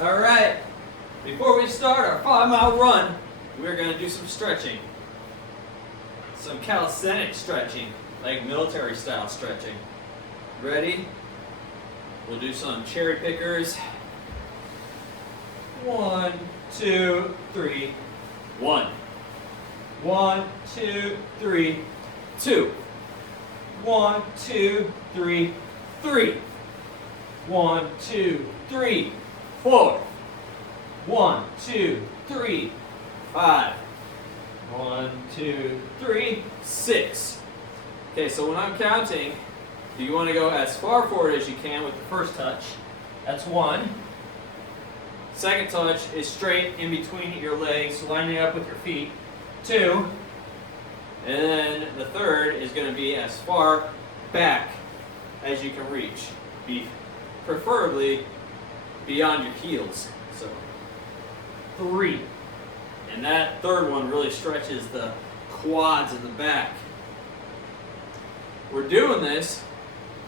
All right, before we start our 5-mile run, we're gonna do some stretching. Some calisthenic stretching, like military style stretching. Ready? We'll do some cherry pickers. 1, 2, 3, 1. 1, 2, 3, 2. 1, 2, 3, 3. 1, 2, 3, 4. 1, 2, 3, 5. 1, 2, 3, 6. Okay, so when I'm counting, you want to go as far forward as you can with the first touch. That's 1. Second touch is straight in between your legs, lining up with your feet. 2. And then the third is going to be as far back as you can reach. Preferably beyond your heels. So 3. And that third one really stretches the quads in the back. We're doing this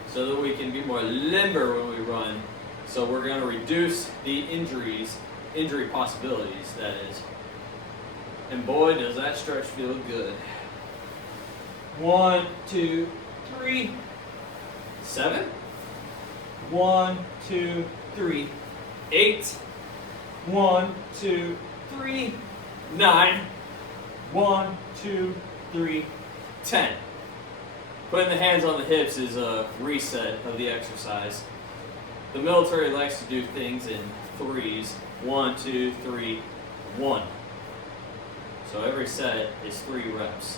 so that we can be more limber when we run. So we're going to reduce the injury possibilities, that is. And boy, does that stretch feel good. 1, 2, 3, 7. 1, 2, 3, 8. 1, 2, 3, 9. 1, 2, 3, 10. Putting the hands on the hips is a reset of the exercise. The military likes to do things in threes. 1, 2, 3, 1. So every set is 3 reps,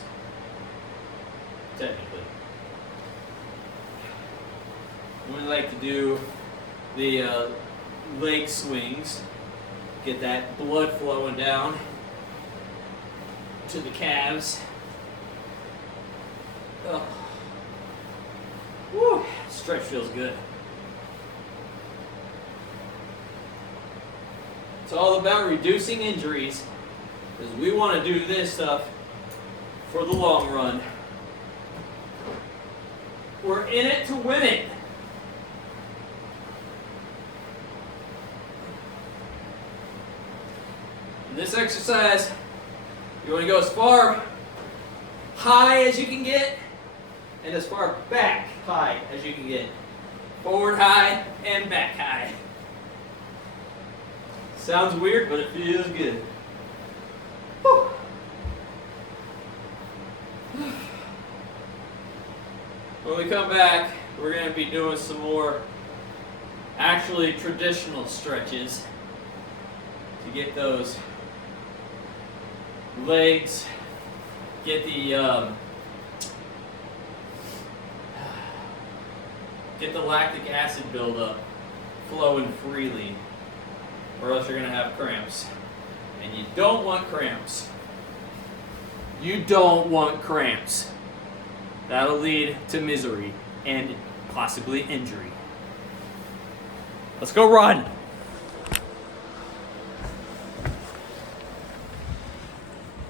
technically. We like to do the leg swings, get that blood flowing down to the calves. Oh. Woo. Stretch feels good. It's all about reducing injuries, because we want to do this stuff for the long run. We're in it to win it. In this exercise, you want to go as far high as you can get and as far back high as you can get. Forward high and back high. Sounds weird, but it feels good. Whew. When we come back, we're going to be doing some more actually traditional stretches to get those legs, get the lactic acid buildup flowing freely, or else you're going to have cramps. And you don't want cramps. You don't want cramps. That'll lead to misery and possibly injury. Let's go run.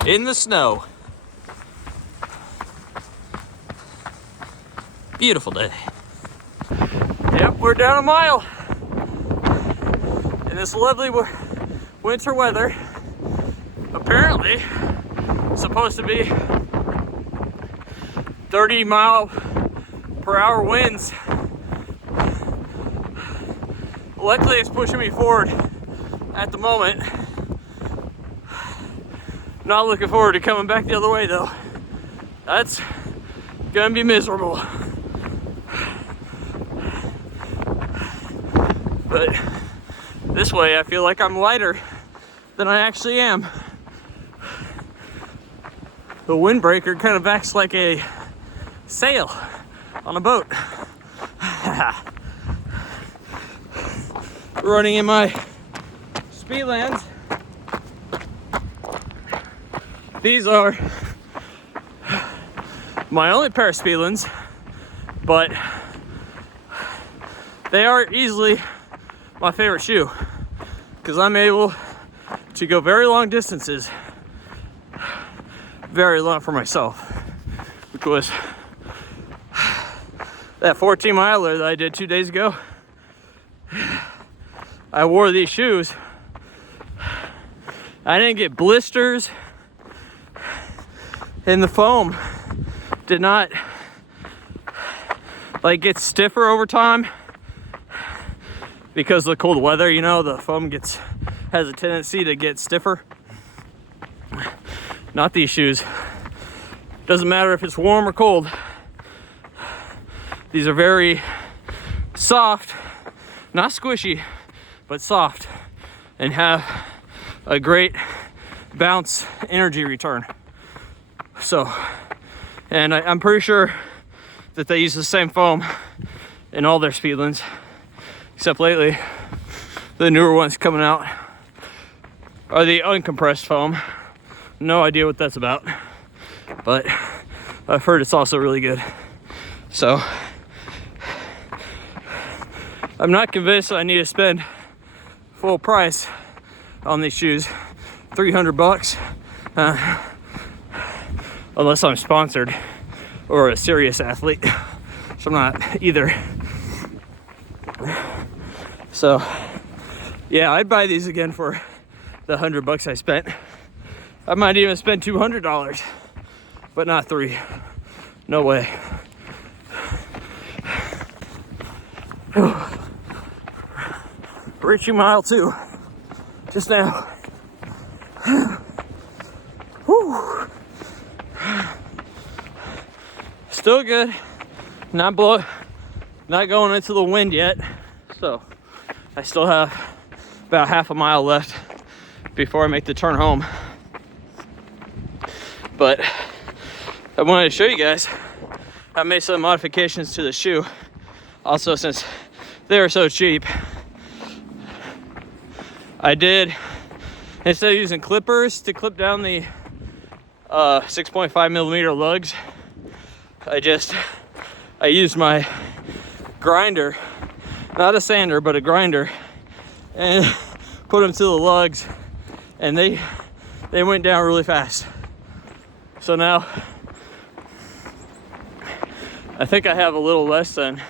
In the snow. Beautiful day. Yep, we're down a mile in this lovely winter weather. Apparently, it's supposed to be 30-mile-per-hour winds. Luckily, it's pushing me forward at the moment. Not looking forward to coming back the other way though. That's gonna be miserable. But this way I feel like I'm lighter than I actually am. The windbreaker kind of acts like a sail on a boat. Running in my Speedlands. These are my only pair of Speedlands, but they are easily my favorite shoe because I'm able to go very long distances, very long for myself, which was that 14 miler that I did 2 days ago. I wore these shoes, I didn't get blisters, and the foam did not like get stiffer over time because of the cold weather. You know, the foam has a tendency to get stiffer. Not these shoes. Doesn't matter if it's warm or cold. These are very soft, not squishy, but soft, and have a great bounce energy return. So, and I'm pretty sure that they use the same foam in all their Speedlands, except lately the newer ones coming out are the uncompressed foam. No idea what that's about, but I've heard it's also really good. So I'm not convinced I need to spend full price on these shoes, $300, unless I'm sponsored or a serious athlete. So I'm not either. So yeah, I'd buy these again for the $100 I spent. I might even spend $200, but not $300. No way. Reaching mile 2 just now. Whew. Still good. Not going into the wind yet. So I still have about half a mile left before I make the turn home. But I wanted to show you guys I made some modifications to the shoe. Also, since they were so cheap, I did, instead of using clippers to clip down the 6.5 millimeter lugs, I used my grinder, not a sander, but a grinder, and put them to the lugs, and they went down really fast. So now I think I have a little less than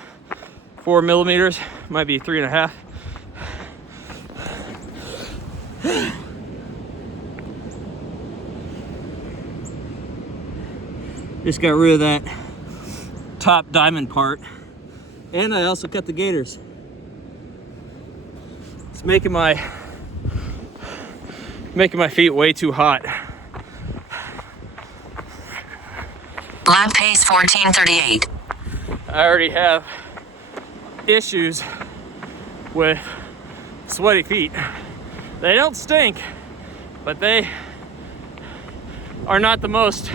4 millimeters, might be 3.5. Just got rid of that top diamond part, and I also cut the gaiters. It's making my feet way too hot. Lap pace 14:38. I already have issues with sweaty feet. They don't stink, but they are not the most,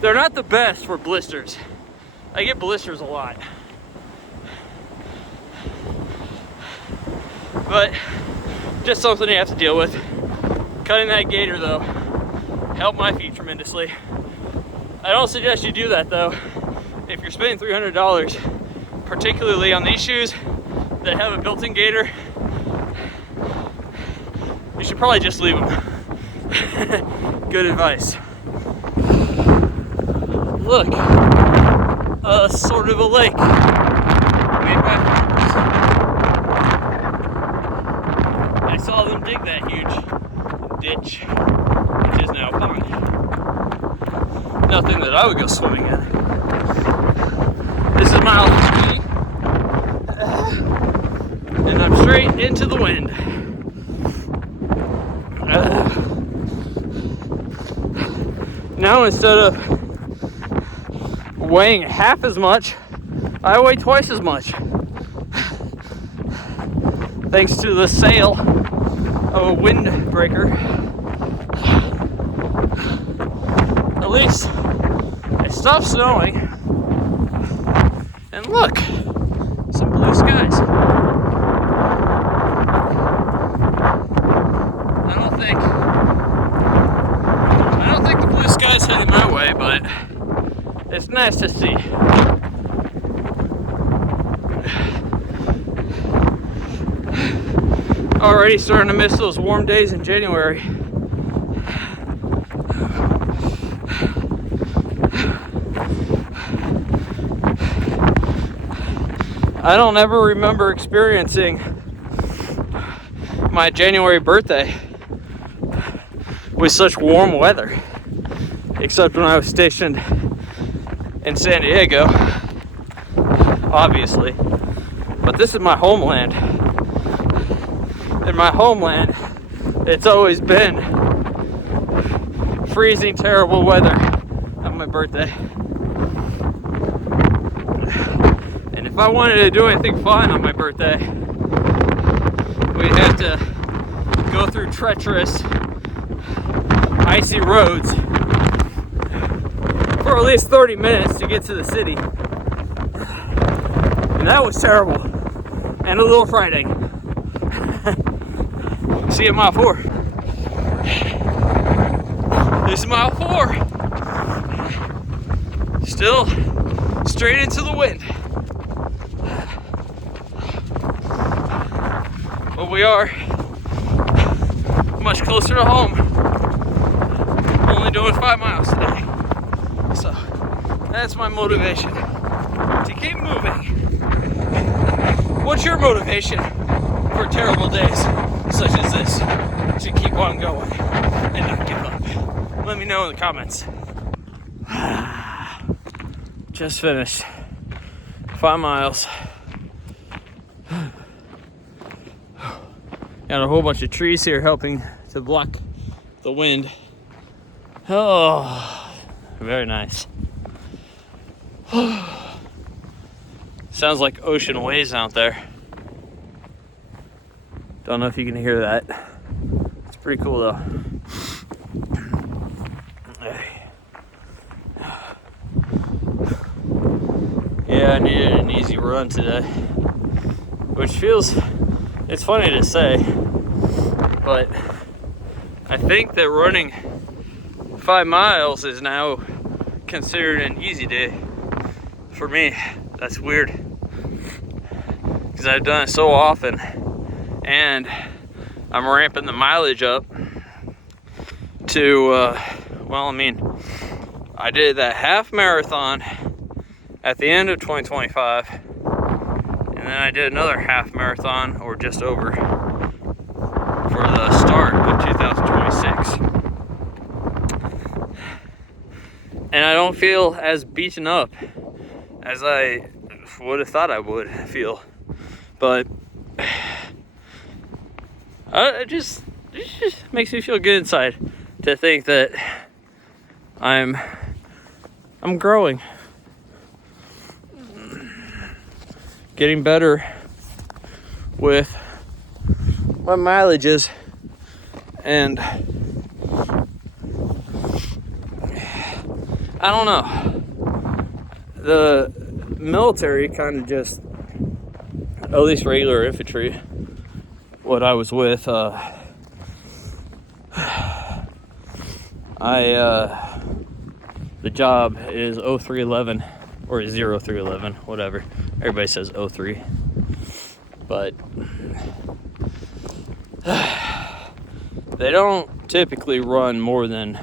they're not the best for blisters. I get blisters a lot. But just something you have to deal with. Cutting that gaiter though helped my feet tremendously. I don't suggest you do that though. If you're spending $300, particularly on these shoes that have a built-in gaiter, you should probably just leave them. Good advice. Look, sort of a lake made by farmers. I saw them dig that huge ditch, which is now a pond. Nothing that I would go swimming in. This is mile 3, and I'm straight into the wind. Now instead of weighing half as much, I weigh twice as much. Thanks to the sale of a windbreaker. At least it stopped snowing. And look, some blue skies. I don't think the blue sky's heading my way, but it's nice to see. Already starting to miss those warm days in January. I don't ever remember experiencing my January birthday with such warm weather, except when I was stationed in San Diego, obviously. But this is my homeland. In my homeland, it's always been freezing, terrible weather on my birthday. And if I wanted to do anything fun on my birthday, we'd have to go through treacherous, icy roads for at least 30 minutes to get to the city. And that was terrible and a little frightening. See at mile 4. This is mile 4. Still straight into the wind. But we are much closer to home. Only doing 5 miles today. So that's my motivation to keep moving. What's your motivation for terrible days such as this? To keep on going and not give up. Let me know in the comments. Just finished 5 miles. Got a whole bunch of trees here helping to block the wind. Oh, very nice. Sounds like ocean waves out there. Don't know if you can hear that. It's pretty cool though. Yeah, I needed an easy run today, which feels, it's funny to say, but I think that running 5 miles is now considered an easy day for me. That's weird, because I've done it so often, and I'm ramping the mileage up to, well, I mean, I did that half marathon at the end of 2025, and then I did another half marathon, or just over, for the start of 2026. And I don't feel as beaten up as I would have thought I would feel. But it just makes me feel good inside to think that I'm growing. Getting better with my mileages, and I don't know, the military kind of just, at least regular infantry, what I was with, the job is 0311 or 0311, whatever. Everybody says 03. But they don't typically run more than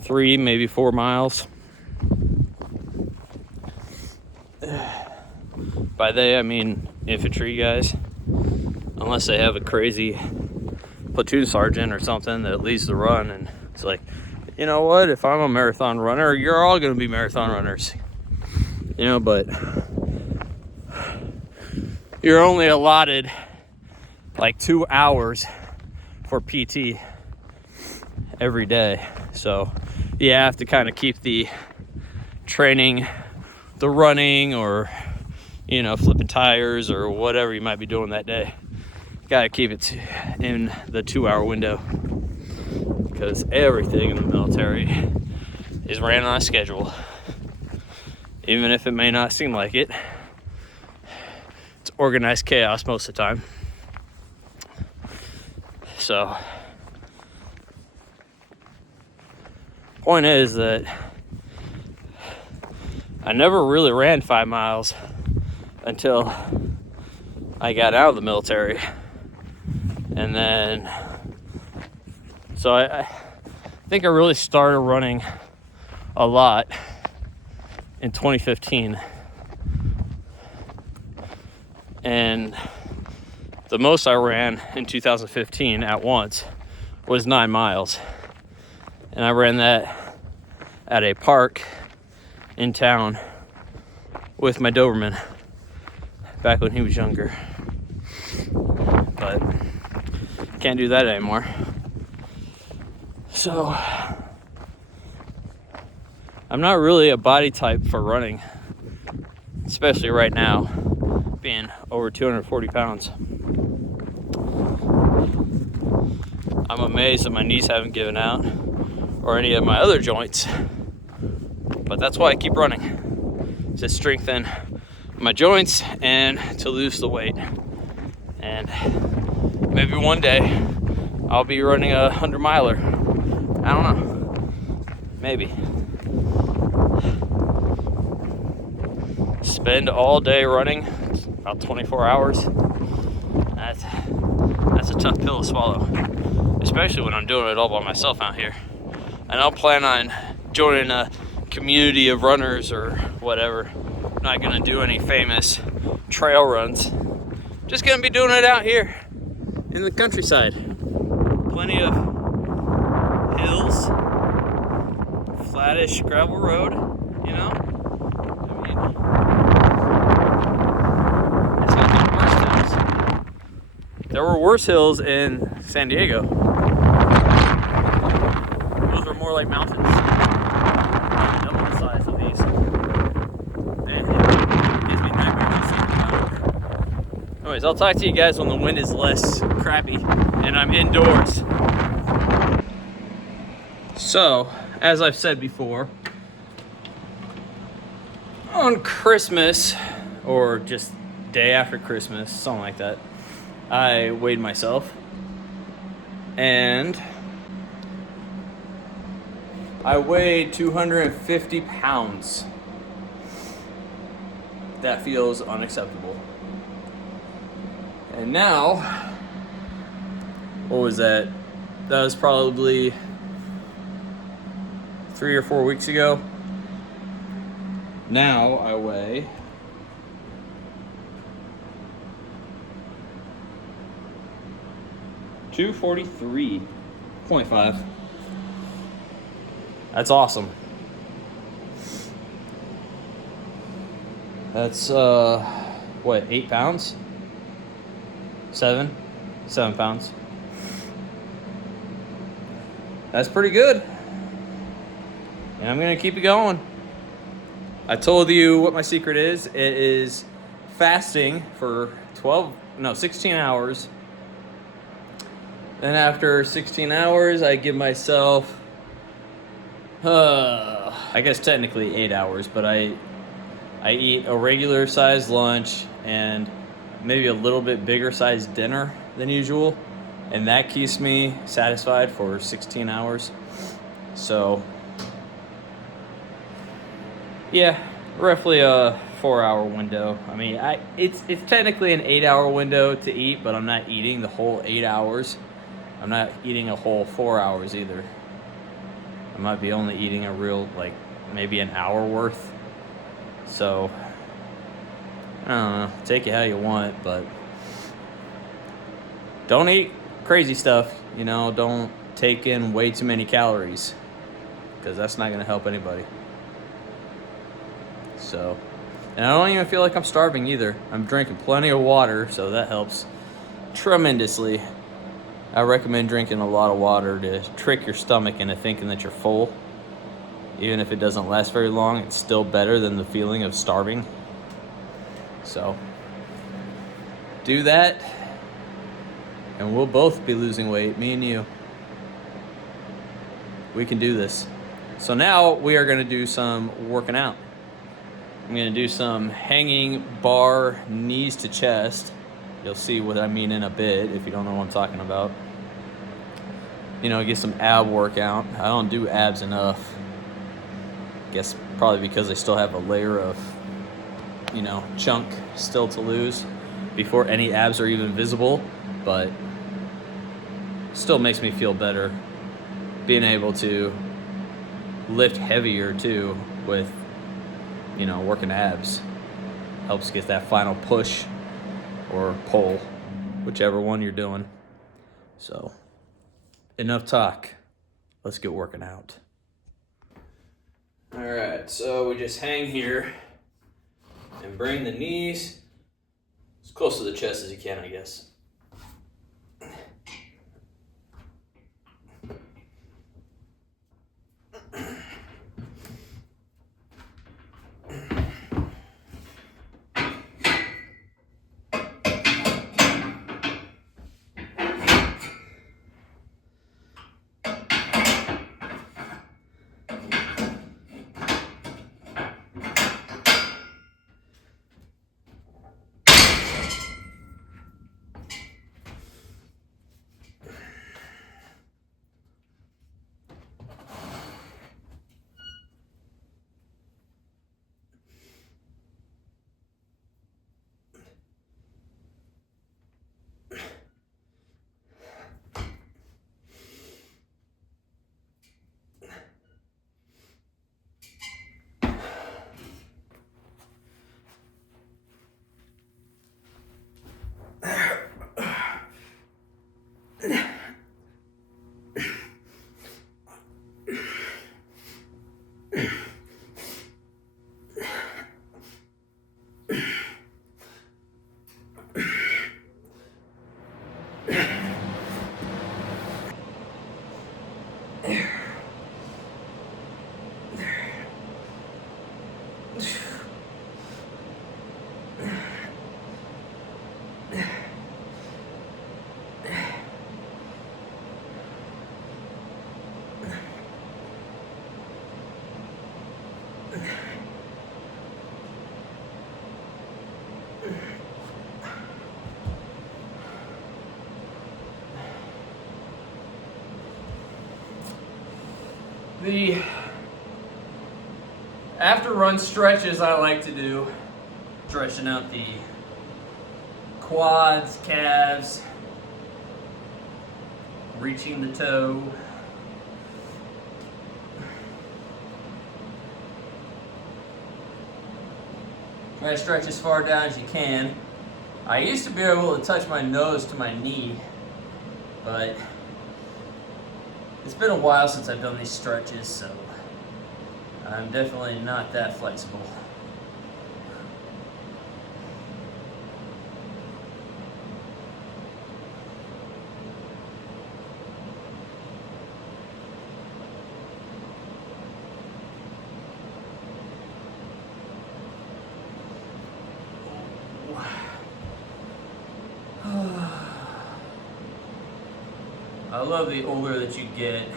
3, maybe 4 miles. By they, I mean infantry guys. Unless they have a crazy platoon sergeant or something that leads the run, and it's like, you know what, if I'm a marathon runner, you're all going to be marathon runners. You know, but you're only allotted like 2 hours for PT every day. So you have to kind of keep the training, the running, or, you know, flipping tires or whatever you might be doing that day. Gotta keep it in the 2-hour window, because everything in the military is ran on a schedule. Even if it may not seem like it, it's organized chaos most of the time. So, point is that I never really ran 5 miles until I got out of the military. And then, so I think I really started running a lot in 2015. And the most I ran in 2015 at once was 9 miles. And I ran that at a park in town with my Doberman back when he was younger. But can't do that anymore. So I'm not really a body type for running, especially right now, being over 240 pounds. I'm amazed that my knees haven't given out or any of my other joints, but that's why I keep running, to strengthen my joints and to lose the weight. And maybe one day I'll be running a 100-miler. I don't know. Maybe. Spend all day running, about 24 hours. That's a tough pill to swallow, especially when I'm doing it all by myself out here. I don't plan on joining a community of runners or whatever. I'm not gonna do any famous trail runs. Just gonna be doing it out here in the countryside. Plenty of hills, flattish gravel road, you know? I mean, it's not the worst hills. There were worse hills in San Diego. Those were more like mountains. Double the size of these. Man, it gives me nightmares to see them. Anyways, I'll talk to you guys when the wind is less crappy and I'm indoors. So, as I've said before, on Christmas, or just day after Christmas, something like that, I weighed myself, and I weighed 250 pounds. That feels unacceptable. And now, what was that? That was probably 3 or 4 weeks ago. Now I weigh 243.5. That's awesome. That's 8 pounds? 7 pounds. That's pretty good. And I'm gonna keep it going. I told you what my secret is. It is fasting for 16 hours. Then after 16 hours, I give myself, I guess technically 8 hours, but I eat a regular sized lunch and maybe a little bit bigger sized dinner than usual. And that keeps me satisfied for 16 hours. So, yeah, roughly a 4-hour window. I mean, it's technically an 8-hour window to eat, but I'm not eating the whole 8 hours. I'm not eating a whole 4 hours either. I might be only eating a real, maybe an hour worth. So, I don't know, take it how you want, but don't eat crazy stuff, don't take in way too many calories, because that's not going to help anybody. So, and I don't even feel like I'm starving either. I'm drinking plenty of water, so that helps tremendously. I recommend drinking a lot of water to trick your stomach into thinking that you're full. Even if it doesn't last very long, it's still better than the feeling of starving. So, do that, and we'll both be losing weight, me and you. We can do this. So now we are going to do some working out. I'm going to do some hanging bar knees to chest. You'll see what I mean in a bit if you don't know what I'm talking about. Get some ab workout. I don't do abs enough. Guess probably because I still have a layer of, chunk still to lose before any abs are even visible. But still makes me feel better being able to lift heavier too with, working abs. Helps get that final push or pull, whichever one you're doing. So, enough talk. Let's get working out. All right, so we just hang here and bring the knees as close to the chest as you can, I guess. The after run stretches I like to do, stretching out the quads, calves, reaching the toe. Try to stretch as far down as you can. I used to be able to touch my nose to my knee, but it's been a while since I've done these stretches, so I'm definitely not that flexible. I love the older that you get,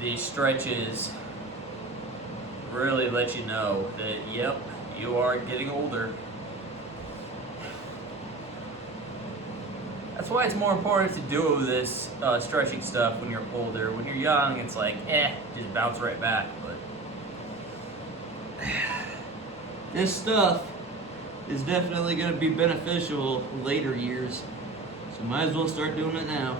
these stretches really let you know that, yep, you are getting older. That's why it's more important to do this stretching stuff when you're older. When you're young, it's like, just bounce right back. But this stuff is definitely going to be beneficial later years. So might as well start doing it now.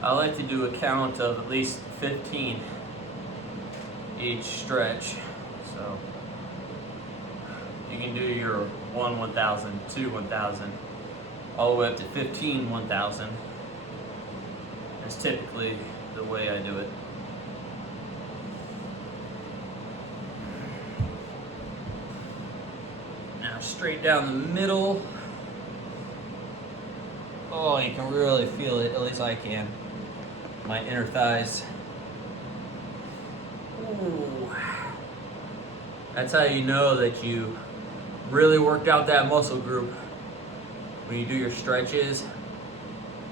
I like to do a count of at least 15 each stretch. So you can do your 1 1,000, 2 1,000, all the way up to 15 1,000. That's typically the way I do it. Now straight down the middle. Oh, you can really feel it, at least I can. My inner thighs. Ooh. That's how you know that you really worked out that muscle group, when you do your stretches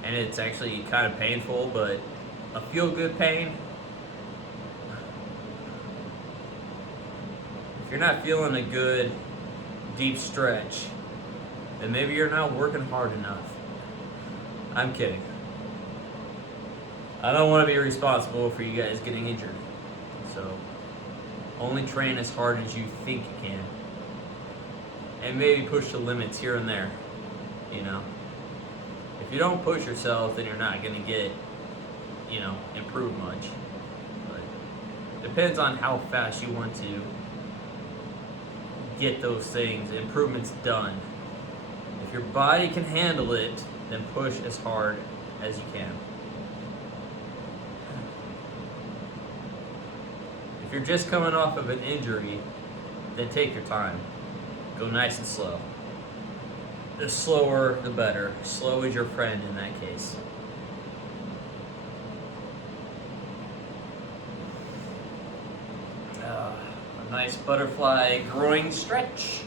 and it's actually kind of painful, but a feel-good pain. If you're not feeling a good deep stretch, then maybe you're not working hard enough. I'm kidding. I don't want to be responsible for you guys getting injured. So Only train as hard as you think you can. And maybe push the limits here and there, you know. If you don't push yourself, then you're not gonna get, you know, improve much. But it depends on how fast you want to get those things, improvements done. If your body can handle it, then push as hard as you can. If you're just coming off of an injury, then take your time. Go nice and slow. The slower, the better. Slow is your friend in that case. A nice butterfly groin stretch.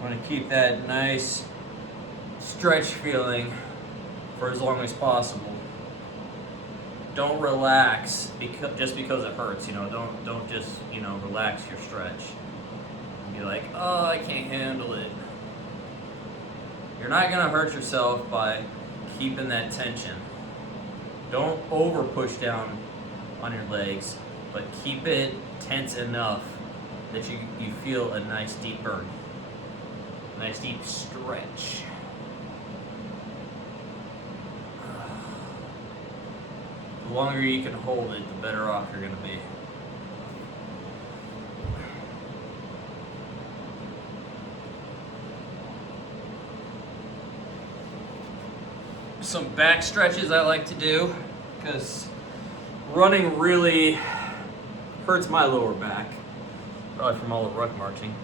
Want to keep that nice stretch feeling for as long as possible. Don't relax just because it hurts, you know. Don't just, you know, relax your stretch. And be like, oh, I can't handle it. You're not gonna hurt yourself by keeping that tension. Don't over push down on your legs, but keep it tense enough that you feel a nice deep burn. Nice deep stretch. The longer you can hold it, the better off you're going to be. Some back stretches I like to do because running really hurts my lower back, probably from all the ruck marching,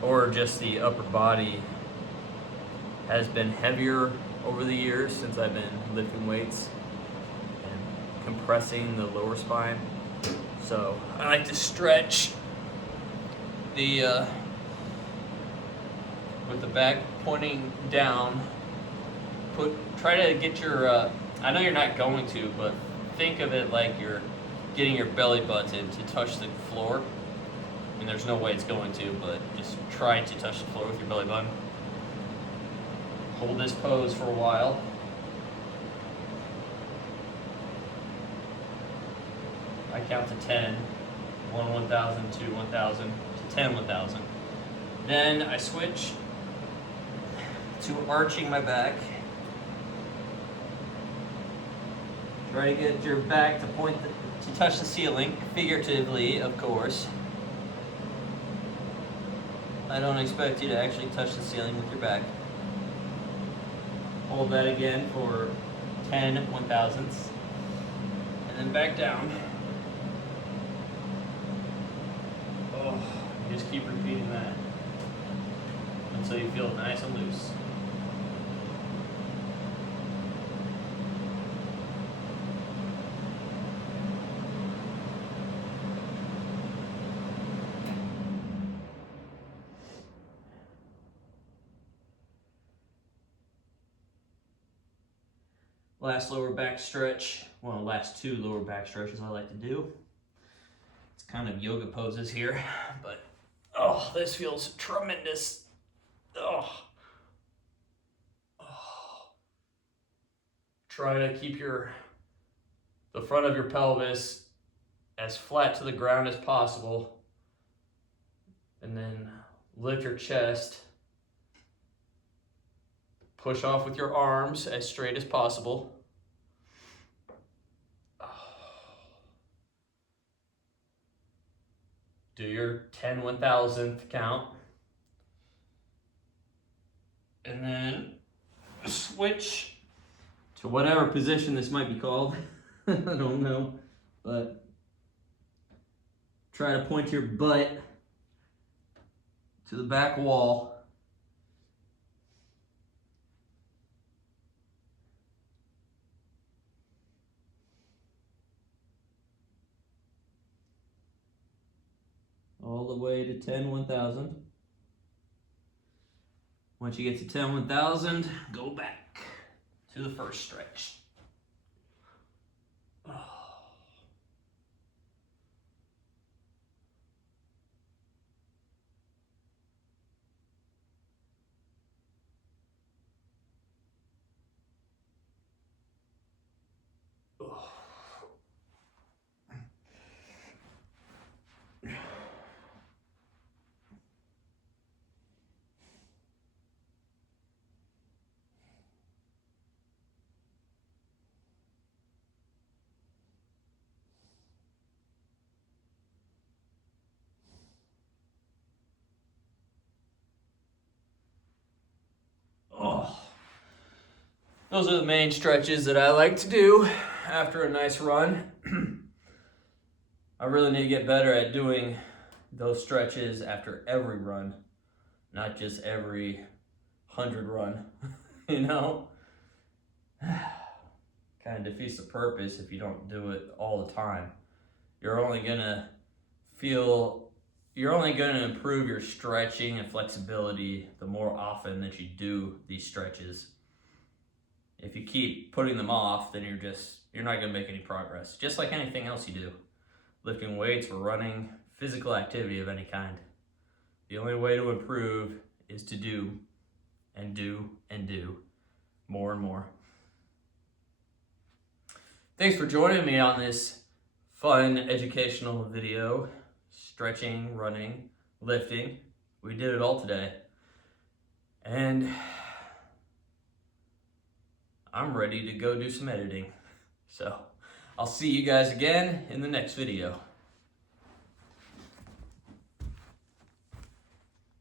or just the upper body has been heavier over the years since I've been lifting weights and compressing the lower spine. So I like to stretch the with the back pointing down. Try to get your I know you're not going to, but think of it like you're getting your belly button to touch the floor. I mean, there's no way it's going to, but just try to touch the floor with your belly button. Hold this pose for a while. I count to 10. 1, 1,000, 2, 1,000, to 10, 1,000. Then I switch to arching my back. Try to get your back to to touch the ceiling, figuratively, of course. I don't expect you to actually touch the ceiling with your back. Hold that again for 10 1,000ths. And then back down. Oh, just keep repeating that until you feel nice and loose. Last lower back stretch, well, last 2 lower back stretches I like to do. It's kind of yoga poses here, but oh, this feels tremendous. Oh. Try to keep the front of your pelvis as flat to the ground as possible, and then lift your chest. Push off with your arms as straight as possible. Do your 10 1,000th count. And then switch to whatever position this might be called. I don't know. But try to point your butt to the back wall. All the way to 10 1,000. Once you get to 10 1,000, go back to the first stretch. those are the main stretches that I like to do after a nice run. I really need to get better at doing those stretches after every run, not just every 100 run, you know? Kind of defeats the purpose if you don't do it all the time. You're only gonna improve your stretching and flexibility the more often that you do these stretches. If you keep putting them off, then you're not gonna make any progress. Just like anything else you do. Lifting weights or running, physical activity of any kind. The only way to improve is to do and do and do more and more. Thanks for joining me on this fun educational video. Stretching, running, lifting. We did it all today. And I'm ready to go do some editing. So I'll see you guys again in the next video.